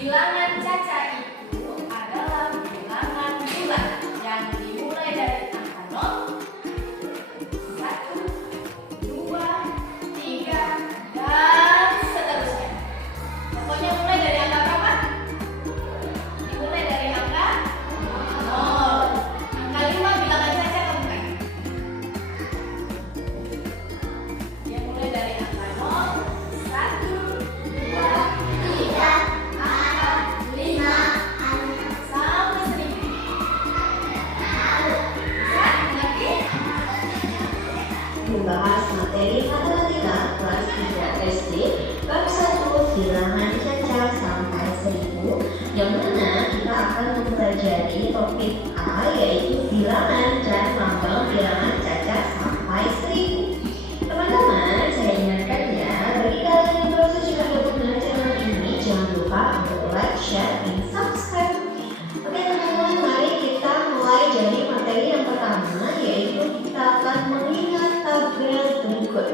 Bilangan caca itu adalah bilangan bulat yang dimulai dari angka 0, 1, 2, 3, dan seterusnya. Pokoknya mulai dari angka berapa? Dimulai dari angka 0. Angka 5 bilangan caca bukan? Dia mulai dari angka 0, 1, 2, 3, 4, 5, sampai 1000. Bisa? Ngerti? Membahas materi matematika kelas 3 SD bab 1 bilangan caca sampai 1000, yang mana kita akan mempelajari topik A, yaitu bilangan dan lambang bilangan caca sampai 1000. Teman-teman, saya ingatkan ya, bagi kalian yang baru saja bergabung dengan channel ini, jangan lupa untuk like, share, dan subscribe. Oke teman-teman, mari kita mulai dari materi yang pertama, yaitu kita akan mengingat tabel berikut.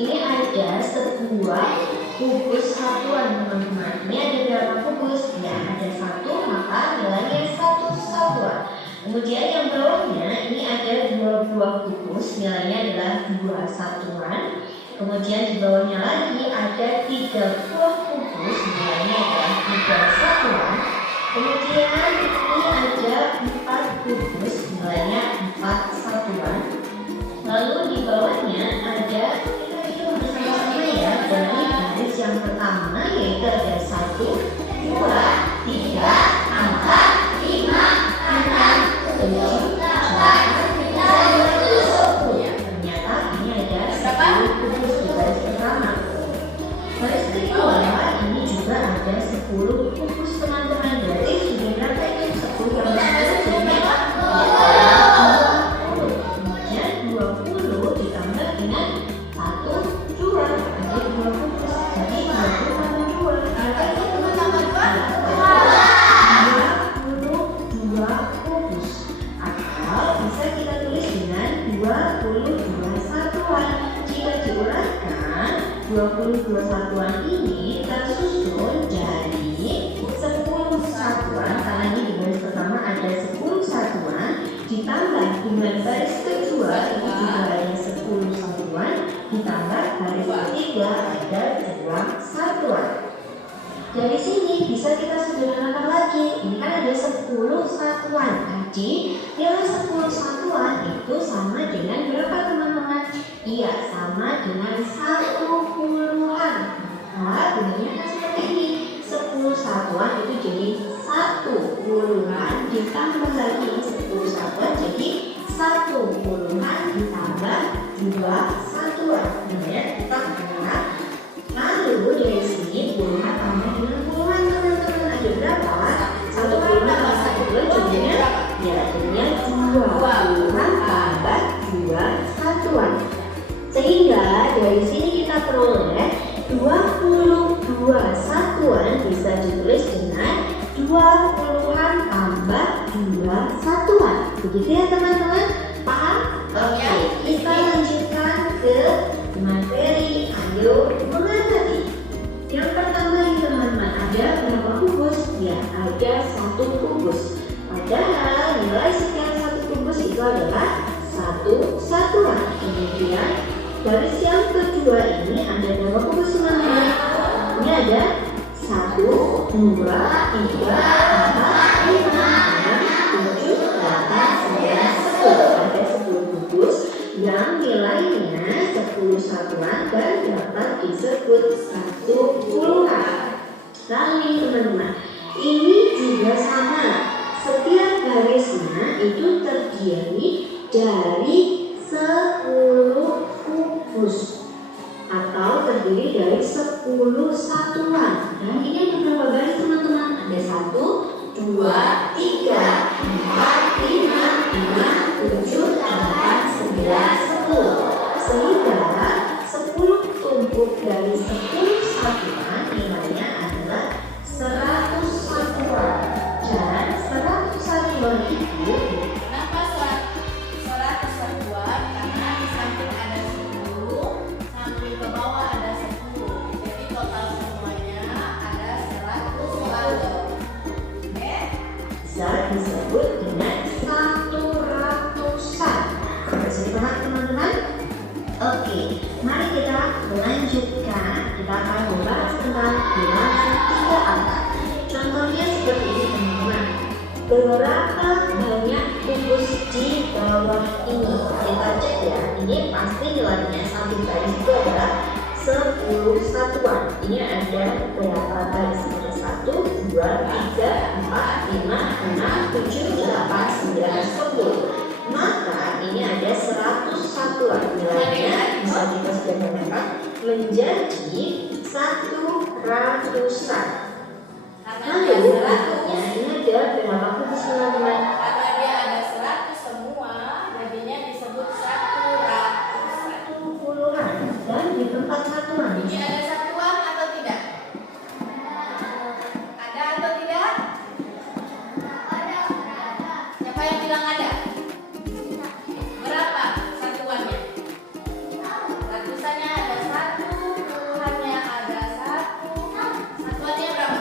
Ini ada sebuah kubus satuan teman-teman. Ini ada berapa kubus? Ya, ada 1, maka nilainya 1 satuan. Kemudian yang bawahnya ini ada 2 buah kubus, nilainya adalah 2 satuan. Kemudian di bawahnya lagi ada 3 buah kubus, nilainya adalah 3 satuan. Kemudian ini ada 4 kubus, nilainya 4 satuan. Lalu di bawahnya ada, kita hitung bersama-sama ya, dari garis yang pertama, yaitu ada 1, 2, 3, 4, 5, 6, 7, 8, 9, 10. Ternyata ini ada 10 kubus di garis pertama. Garis kedua ini juga ada 10 kubus teman-teman. Berarti sudah berapa itu? 10 yang 10 jadinya 20. Kemudian 20 ditambah dengan 1, 2. Ada 2 kubus. Jadi 20 tambah 2. Berapa itu teman-teman? 22 kubus. Atau bisa kita tulis dengan 22 satuan. Jika diuraikan, 22 satuan ini tersusun dari 10 satuan, karena ini di baris pertama ada 10 satuan, ditambah dengan baris kedua itu juga ada 10 satuan, ditambah baris ketiga ada 2 satuan. Dari sini bisa kita sederhanakan lagi. Ini kan ada 10 satuan. Jadi nilai 10 satuan itu sama dengan berapa teman-teman? Iya, sama dengan 1 puluhan. Nah, bunyinya kan seperti ini. 10 satuan itu jadi 1 puluhan ditambah lagi 10 satuan jadi 1 puluhan ditambah 2 satuan. Kemudian kita buat. Lalu dari sini puluhan tambah dengan puluhan teman-teman. Ada berapa? 1 puluhan tambah 1 puluhan jadinya ya jadinya 2 puluhan tambah 2 satuan. Sehingga dari sini kita peroleh 22 satuan bisa ditulis dengan 2 puluhan tambah 2 satuan. Begitu ya teman-teman? Paham? Oke, kita lanjutkan ke materi. Ayo mengerti. Yang pertama ini teman-teman, ada berapa kubus? Ya, ada 1 kubus. Padahal nilai sekian 1 kubus itu adalah 1 satuan. Kemudian garis yang kedua ini ada berapa kubus teman-teman? Ini ada 1, 2, 3, 4, 5, 6, 7, 8, 9, 10. Ada 10 kubus yang nilainya 10 satuan dan dapat disebut 1 puluhan. Lalu teman-teman, ini juga sama. Setiap garisnya itu terdiri dari 10 kubus atau terdiri dari 10 satuan. Dan ini ada berapa garis teman-teman? Ada 1, 2, 3, 4, 5, 6, 7, 8, 9, 10. Sehingga 10 tumpuk dari 10 satuan nilainya adalah 100 satuan. Dan 100 satuan itu Kenapa 100 satuan? Karena di samping ada 10, samping ke bawah ada 10. Jadi total semuanya ada 100 satuan. ini pasti nilainya samping tadi itu adalah 10 satuan. Ini ada berapa baris? Ada 1, 2, 3, 4, 5, 6, 7, 8, 9, 10. Maka ini ada 100 satuan. Nilainya bisa kita sudah mendapat menjadi 100-an. Lalu berikutnya ini ada berapa kubus teman-teman? Karena dia ada 100 semua, jadinya disebut 100-an. Puluhan dan di tempat satuan. Ini ada satuan atau tidak? Ada atau tidak? Siapa yang bilang ada? Berapa satuannya? Ratusannya ada 1, puluhannya ada 1. Satuannya berapa?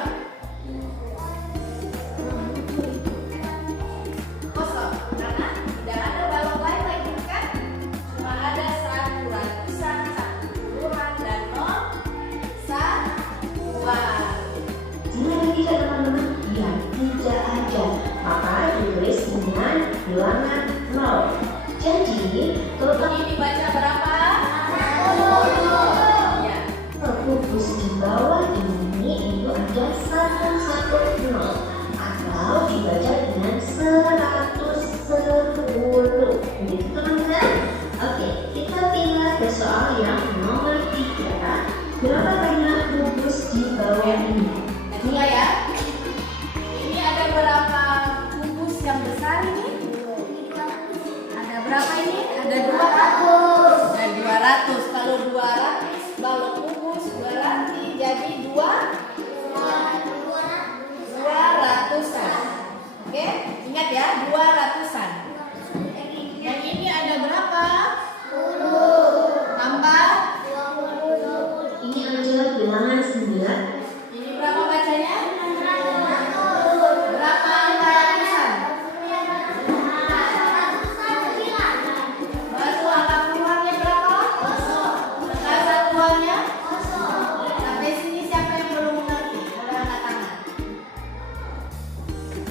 Kosong, karena tidak ada balok lain lagi kan? Cuma ada 1 ratusan, 1 puluhan, dan 0 satuan. Jika tidak teman-teman, ya tidak ada. Maka ditulis dengan bilangan 0. Jadi total Ini dibaca berapa? Ya. kubus di bawah ini itu ada 110 atau dibaca dengan 110. Begitu teman-teman? Oke, kita tinggal ke soal yang nomor 3. Berapa banyak kubus di bawah ini? Nah, ya. Ini ada berapa kubus yang besar ini? Ada berapa ini? Ada 200. Ada 200. Kalau 200 balok kubus berarti jadi 200-an. Oke, ingat ya, 200-an. Yang ini ada berapa? 10. Tambah. Ini adalah bilangan 9. Ini berapa bacanya? Berapa angka ratusan? Baru angka puluhannya berapa? Angka satuannya? Sampai sini siapa yang belum mengerti? Boleh angkat tangan.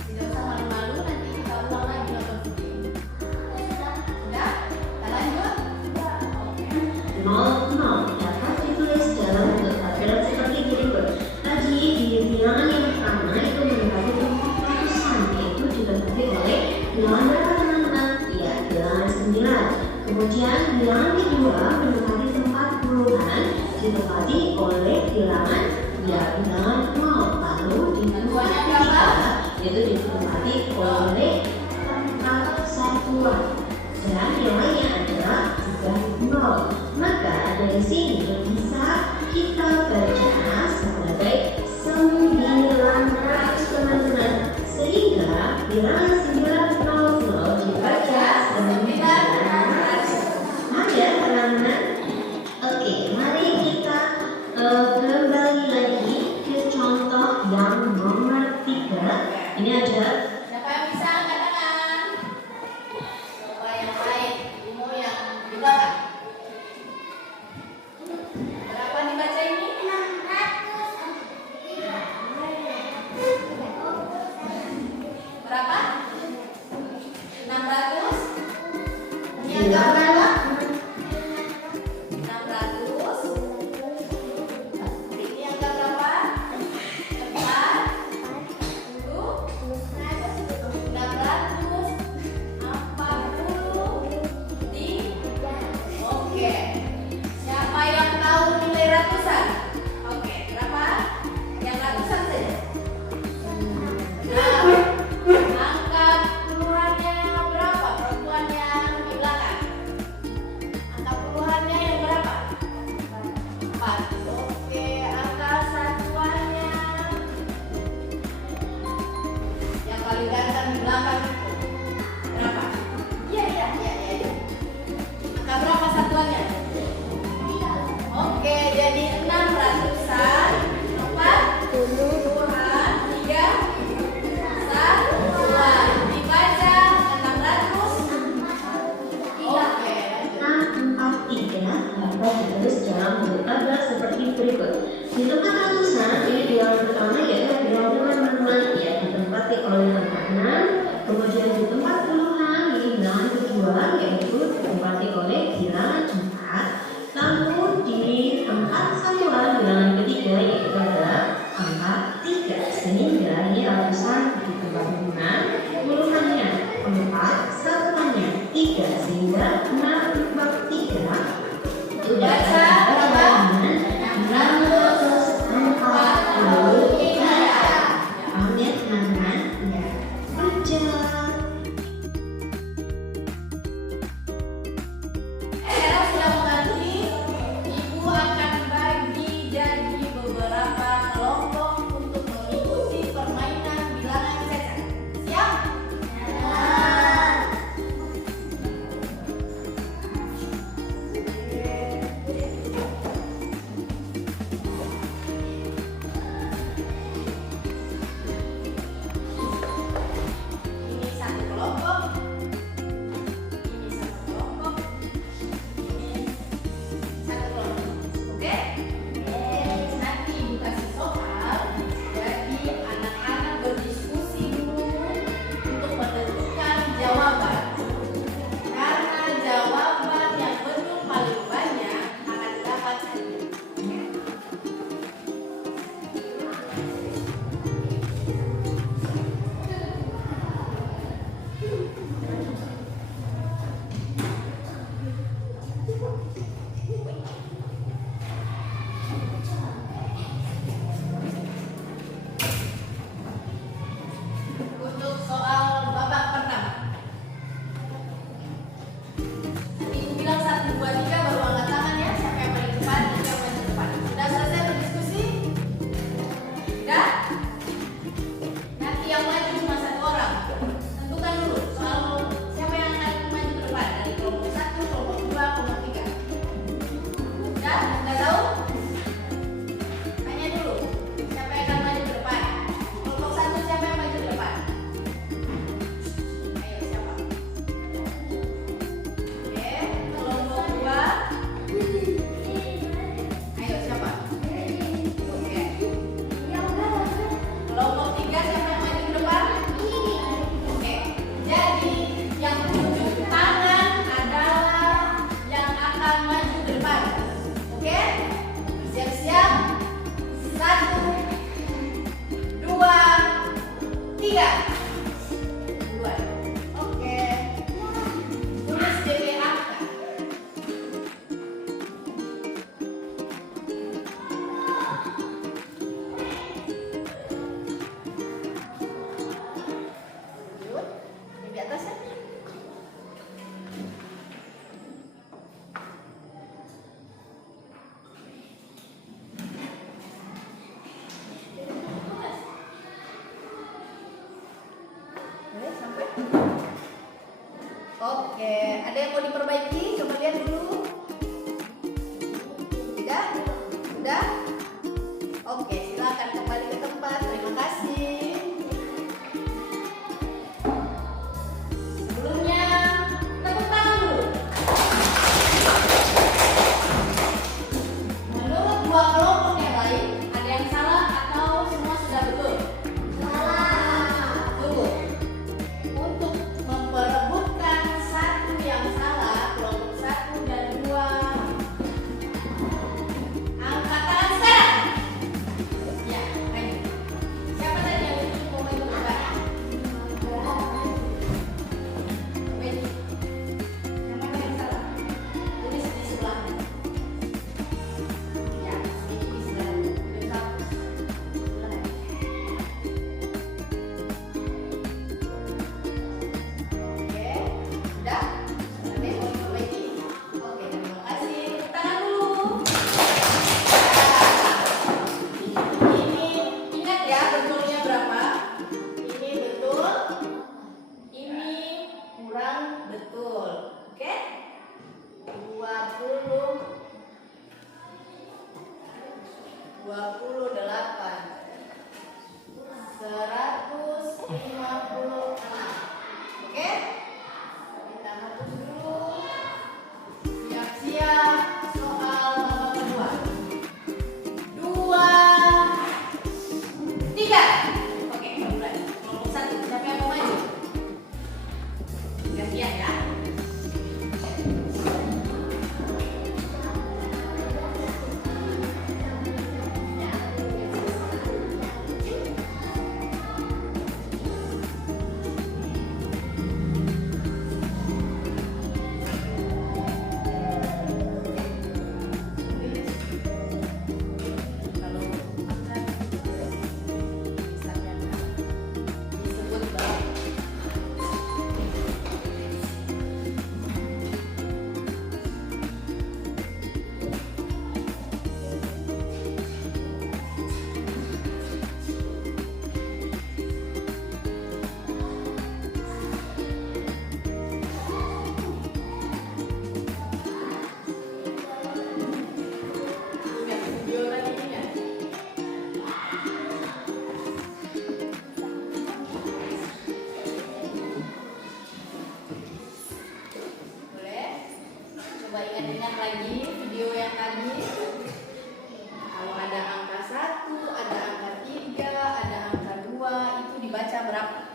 Tidak usah malu-malu, nanti kita ulang lagi nonton video. Sudah? Kita lanjut? Oke. 00 dapat ditulis dalam bentuk tabel seperti berikut. Tadi di bilangan yang pertama itu mendapati tempat ratusan, yaitu ditempati oleh bilangan berapa teman-teman? Iya, bilangan 9. Kemudian bilangan kedua mendapati tempat puluhan, ditempati oleh bilangan bilangan 0. Lalu di tempat ketiga itu ditempati oleh tempat satuan. Dan nilainya adalah juga 0. Maka dari sini bisa kita baca sebagai 900 teman-teman. Sehingga bilangan 900 dibaca 900. Ada teman-teman? Oke, mari kita kembali lagi ke contoh yang nomor 3. Ini ada Siapa yang bisa angkat tangan? Coba yang lain, Ibu yang di belakang. Berapa dibaca ini? 600. Berapa? 600. Ini angka berapa? 600. Ini angka berapa? 4, Oke. Siapa yang tahu nilai ratusan? Oke, berapa? Yang ratusan saja. Nah, angka puluhannya berapa? Perempuan yang di belakang. Angka puluhannya yang berapa? 4. Oke, angka satuannya yang paling ganteng di belakang itu berapa? Iya. Angka berapa satuannya? Oke, jadi 600-an, 4 puluhan, 3 satuan. Dibaca 600. Oke, lanjut. 643 dapat ditulis dalam bentuk tabel seperti berikut. Di tempat ratusan, ini bilangan pertama yaitu bilangan teman-teman, ya ditempati oleh angka 6, 3. Duluan. Oke. Tulis DP angka. Lanjut. Di atas ya. Oke, ada yang mau diperbaiki? Coba lihat dulu. Tidak? Udah? Oke, silakan kembali ke tempat. Terima kasih. Sebelumnya, tepuk tangan dulu. Menurut dua kelompok yang lain, ada yang salah atau semua sudah betul? Tunggu. Untuk memperebutkan satu yang salah, kelompok 1 dan 2 angkat tangan sekarang. Ya, ayo. Siapa tadi yang mau mencoba? Wait. Yang mana yang salah? Tulis di sebelahnya. Ya, ini di sebelahnya. Tulis satu. Sebelahnya. Oke, udah? Nanti mau diperbaiki? Oke, terima kasih. Tepuk tangan dulu. Ini ingat ya betulnya berapa? Ini betul. Ini kurang betul. Oke? 28 156. Oke? Kita hapus dulu. Siap-siap soal nomor kedua. 2, 3. Oke, mulai. Kelompok 1, siapa yang mau maju? Gantian ya. Kalau akan misalnya disebut bahwa yang video tadi ini ya. Boleh? Coba ingat-ingat lagi video yang tadi. Kalau ada angka 1, ada angka 3, ada angka 2, itu dibaca berapa?